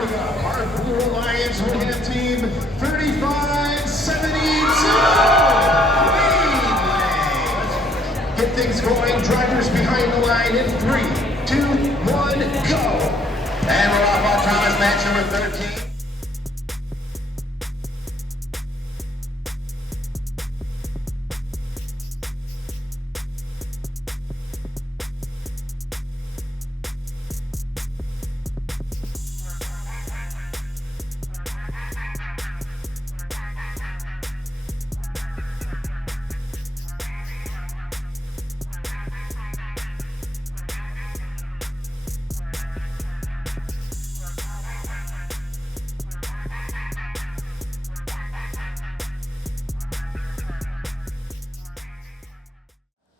Wrapping up, our Blue Alliance Rehab Team 3572. Wavelength. Get things going. Drivers behind the line in 3, 2, 1, go. And we're off on Thomas, match number 13.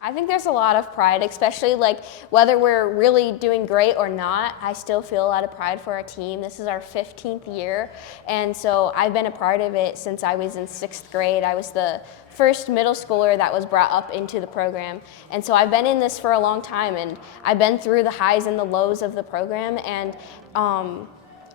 I think there's a lot of pride, especially like whether we're really doing great or not, I still feel a lot of pride for our team. This is our 15th year, and so I've been a part of it since I was in 6th grade. I was the first middle schooler that was brought up into the program, and so I've been in this for a long time, and I've been through the highs and the lows of the program, and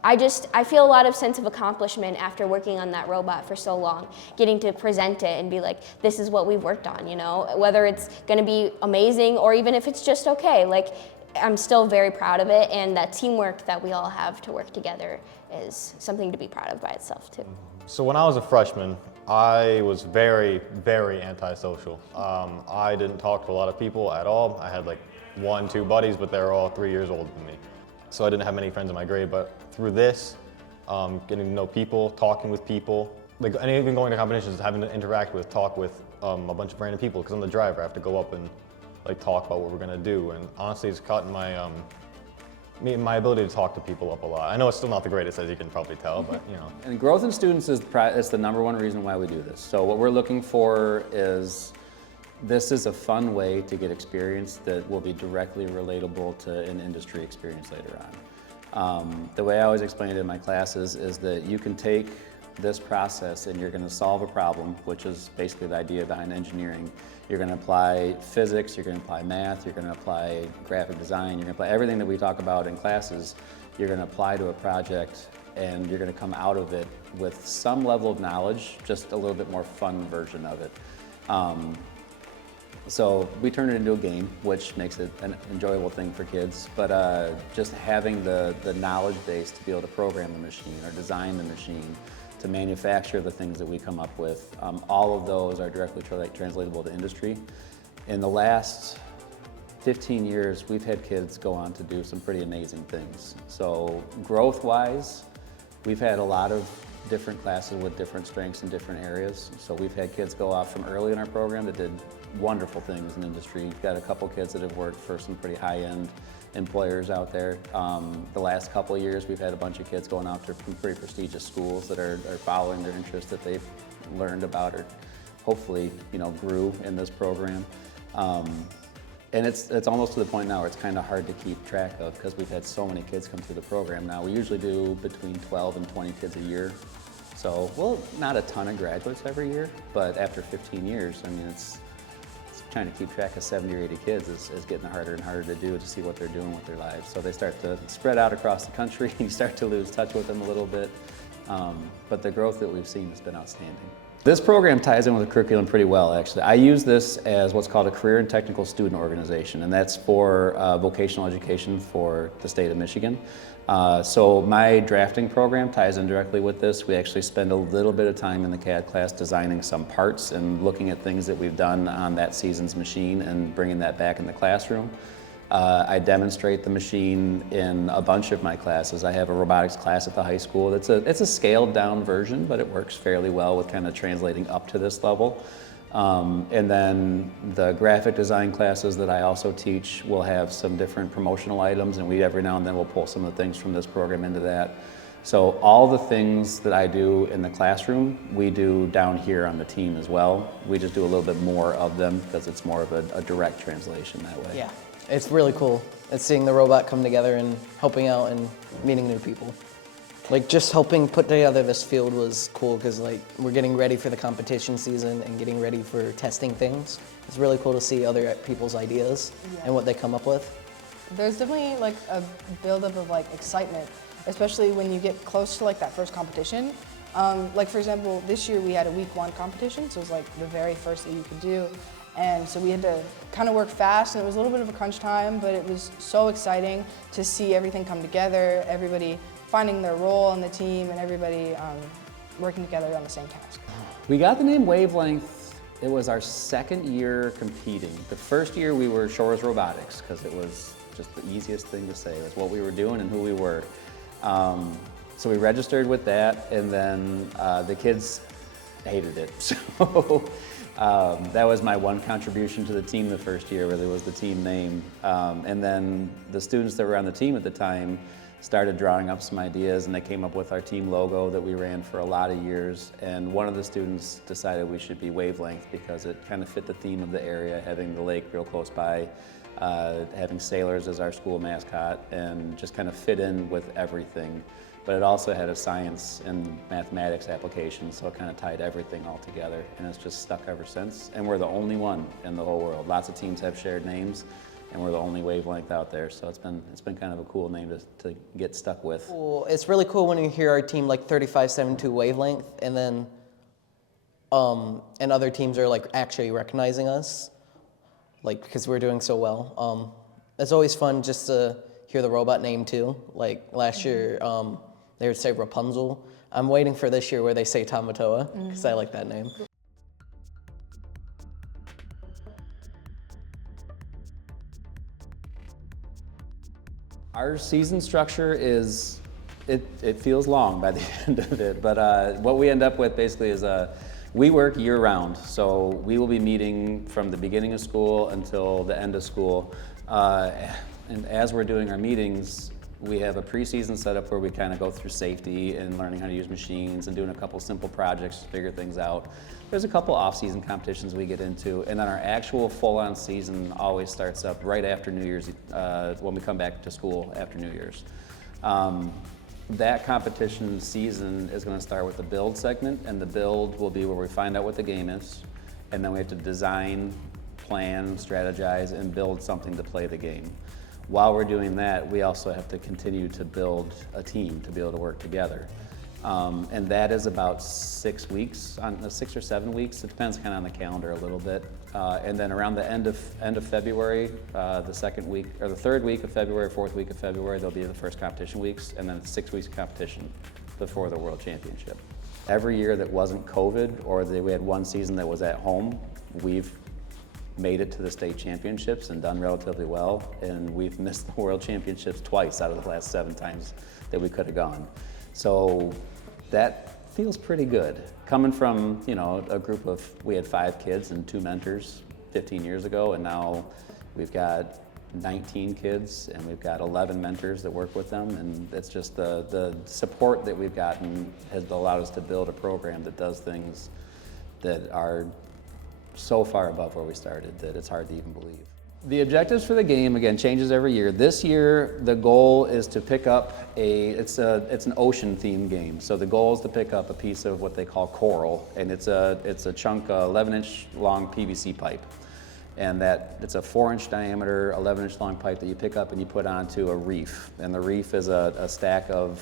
I feel a lot of sense of accomplishment after working on that robot for so long, getting to present it and be like, this is what we've worked on, you know, whether it's going to be amazing or even if it's just okay. Like, I'm still very proud of it, and that teamwork that we all have to work together is something to be proud of by itself too. So when I was a freshman, I was very, very antisocial. I didn't talk to a lot of people at all. I had like 1, 2 buddies, but they were all 3 years older than me. So I didn't have many friends in my grade, but through this, getting to know people, talking with people, like, and even going to competitions, having to interact with, talk with a bunch of random people, because I'm the driver, I have to go up and like talk about what we're gonna do. And honestly, it's cutting my ability to talk to people up a lot. I know it's still not the greatest, as you can probably tell, but you know. And growth in students is the #1 reason why we do this. So what we're looking for is, this is a fun way to get experience that will be directly relatable to an industry experience later on. The way I always explain it in my classes is that you can take this process and you're going to solve a problem, which is basically the idea behind engineering. You're going to apply physics, you're going to apply math, you're going to apply graphic design, you're going to apply everything that we talk about in classes, you're going to apply to a project, and you're going to come out of it with some level of knowledge, just a little bit more fun version of it. So we turn it into a game, which makes it an enjoyable thing for kids, but just having the knowledge base to be able to program the machine or design the machine, to manufacture the things that we come up with, all of those are directly translatable to industry. In the last 15 years, we've had kids go on to do some pretty amazing things. So growth-wise, we've had a lot of different classes with different strengths in different areas. So we've had kids go off from early in our program that did wonderful things in industry. We've got a couple kids that have worked for some pretty high-end employers out there. The last couple of years, we've had a bunch of kids going out to pretty prestigious schools that are following their interests that they've learned about or hopefully, you know, grew in this program. And it's almost to the point now where it's kind of hard to keep track of, because we've had so many kids come through the program now. We usually do between 12 and 20 kids a year. So, well, not a ton of graduates every year, but after 15 years, I mean, it's trying to keep track of 70 or 80 kids is getting harder and harder to do, to see what they're doing with their lives. So they start to spread out across the country, you start to lose touch with them a little bit. But the growth that we've seen has been outstanding. This program ties in with the curriculum pretty well, actually. I use this as what's called a career and technical student organization, and that's for vocational education for the state of Michigan. So my drafting program ties in directly with this. We actually spend a little bit of time in the CAD class designing some parts and looking at things that we've done on that season's machine and bringing that back in the classroom. I demonstrate the machine in a bunch of my classes. I have a robotics class at the high school. It's a scaled down version, but it works fairly well with kind of translating up to this level. And then the graphic design classes that I also teach will have some different promotional items, and we every now and then will pull some of the things from this program into that. So all the things that I do in the classroom, we do down here on the team as well. We just do a little bit more of them because it's more of a direct translation that way. Yeah, it's really cool. It's seeing the robot come together and helping out and meeting new people. Like, just helping put together this field was cool because, like, we're getting ready for the competition season and getting ready for testing things. It's really cool to see other people's ideas and what they come up with. There's definitely like a buildup of like excitement especially when you get close to like that first competition. Like for example, this year we had a week 1 competition, so it was like the very first that you could do. And so we had to kind of work fast, and it was a little bit of a crunch time, but it was so exciting to see everything come together, everybody finding their role on the team, and everybody working together on the same task. We got the name Wavelength. It was our 2nd year competing. The first year we were Shores Robotics, because it was just the easiest thing to say. It was what we were doing and who we were. So we registered with that, and then the kids hated it. So that was my one contribution to the team the first year, really, was the team name. And then the students that were on the team at the time started drawing up some ideas, and they came up with our team logo that we ran for a lot of years. And one of the students decided we should be Wavelength because it kind of fit the theme of the area, having the lake real close by, having sailors as our school mascot, and just kind of fit in with everything. But it also had a science and mathematics application, so it kind of tied everything all together, and it's just stuck ever since. And we're the only one in the whole world. Lots of teams have shared names, and we're the only Wavelength out there, so it's been kind of a cool name to get stuck with. Cool. It's really cool when you hear our team like 3572 Wavelength, and then and other teams are like actually recognizing us, like because we're doing so well. It's always fun just to hear the robot name too. Like last year, they would say Rapunzel. I'm waiting for this year where they say Tamatoa, because I like that name. Our season structure is, it feels long by the end of it, but what we end up with basically is we work year round. So we will be meeting from the beginning of school until the end of school. And as we're doing our meetings, we have a preseason setup where we kind of go through safety and learning how to use machines and doing a couple simple projects to figure things out. There's a couple off-season competitions we get into, and then our actual full-on season always starts up right after New Year's, when we come back to school after New Year's. That competition season is going to start with the build segment, and the build will be where we find out what the game is, and then we have to design, plan, strategize, and build something to play the game. While we're doing that, we also have to continue to build a team to be able to work together. And that is about 6 weeks, 6 or 7 weeks. It depends kind of on the calendar a little bit. And then around the end of February, the 2nd week, or the 3rd week of February, 4th week of February, there'll be the first competition weeks, and then 6 weeks of competition before the World Championship. Every year that wasn't COVID, or that we had one season that was at home, we've made it to the state championships and done relatively well, and we've missed the World Championships twice out of the last 7 times that we could have gone. So that feels pretty good. Coming from, you know, a group of, we had 5 kids and 2 mentors 15 years ago, and now we've got 19 kids and we've got 11 mentors that work with them, and it's just the support that we've gotten has allowed us to build a program that does things that are so far above where we started that it's hard to even believe. The objectives for the game, again, changes every year. This year, the goal is to pick up it's an ocean themed game. So the goal is to pick up a piece of what they call coral, and it's a chunk, 11-inch long PVC pipe. And it's a 4-inch diameter, 11-inch long pipe that you pick up and you put onto a reef. And the reef is a stack of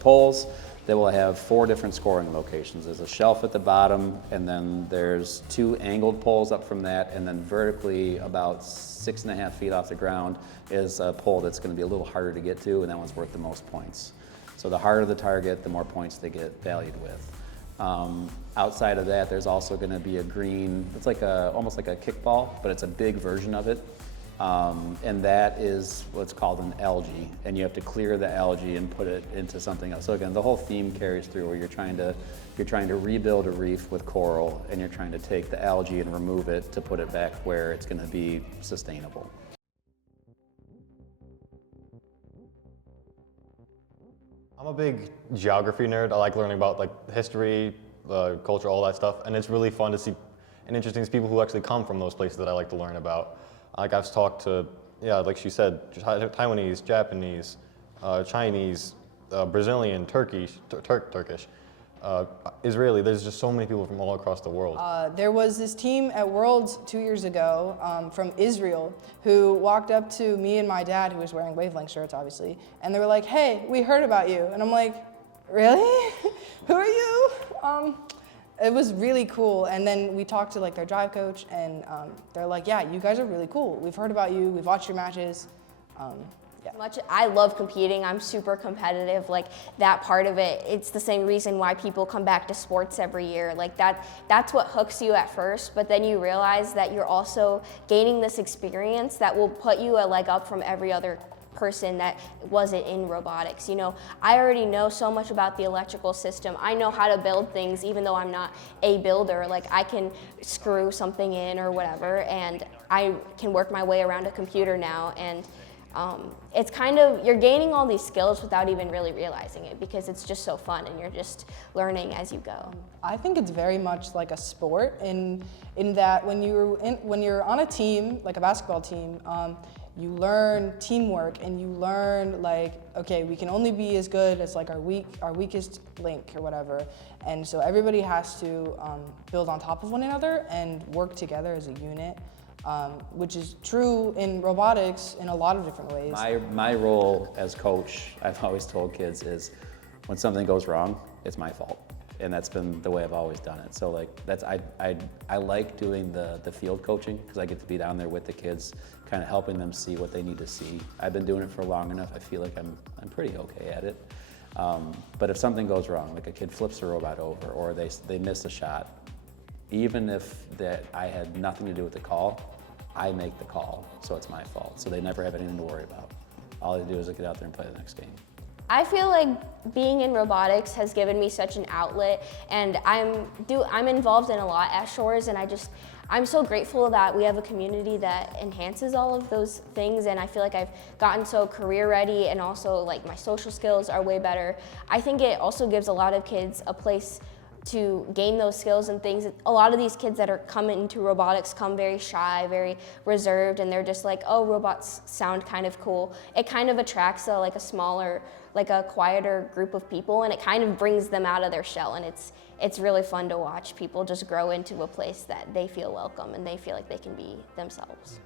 poles that will have 4 different scoring locations. There's a shelf at the bottom, and then there's 2 angled poles up from that, and then vertically about 6.5 feet off the ground is a pole that's going to be a little harder to get to, and that one's worth the most points. So the harder the target, the more points they get valued with. Outside of that, there's also going to be a green, it's like almost like a kickball, but it's a big version of it. And that is what's called an algae, and you have to clear the algae and put it into something else. So again, the whole theme carries through where you're trying to rebuild a reef with coral, and you're trying to take the algae and remove it to put it back where it's going to be sustainable. I'm a big geography nerd. I like learning about like history, culture, all that stuff, and it's really fun to see and interesting to see people who actually come from those places that I like to learn about. Like I've talked to, yeah, like she said, Taiwanese, Japanese, Chinese, Brazilian, Turkish, Israeli. There's just so many people from all across the world. There was this team at Worlds 2 years ago from Israel who walked up to me and my dad, who was wearing Wavelength shirts, obviously, and they were like, "Hey, we heard about you." And I'm like, "Really? Who are you?" It was really cool. And then we talked to like their drive coach, and they're like, "Yeah, you guys are really cool. We've heard about you. We've watched your matches." Much I love competing. I'm super competitive. Like that part of it, it's the same reason why people come back to sports every year. Like that's what hooks you at first, but then you realize that you're also gaining this experience that will put you a leg up from every other person that wasn't in robotics. You know, I already know so much about the electrical system. I know how to build things even though I'm not a builder. Like I can screw something in or whatever, and I can work my way around a computer now, and it's kind of, you're gaining all these skills without even really realizing it because it's just so fun and you're just learning as you go. I think it's very much like a sport in that when you're on a team, like a basketball team, you learn teamwork and you learn like, okay, we can only be as good as like our weakest link or whatever. And so everybody has to build on top of one another and work together as a unit. Which is true in robotics in a lot of different ways. My role as coach, I've always told kids, is when something goes wrong, it's my fault. And that's been the way I've always done it. So like I like doing the field coaching because I get to be down there with the kids, kind of helping them see what they need to see. I've been doing it for long enough. I feel like I'm pretty okay at it. But if something goes wrong, like a kid flips the robot over or they miss a shot, even if I had nothing to do with the call, I make the call, so it's my fault. So they never have anything to worry about. All they do is get out there and play the next game. I feel like being in robotics has given me such an outlet, and I'm involved in a lot at Shores, and I'm so grateful that we have a community that enhances all of those things, and I feel like I've gotten so career ready, and also like my social skills are way better. I think it also gives a lot of kids a place to gain those skills and things. A lot of these kids that are coming into robotics come very shy, very reserved, and they're just like, oh, robots sound kind of cool. It kind of attracts a smaller, like a quieter group of people, and it kind of brings them out of their shell, and it's really fun to watch people just grow into a place that they feel welcome and they feel like they can be themselves.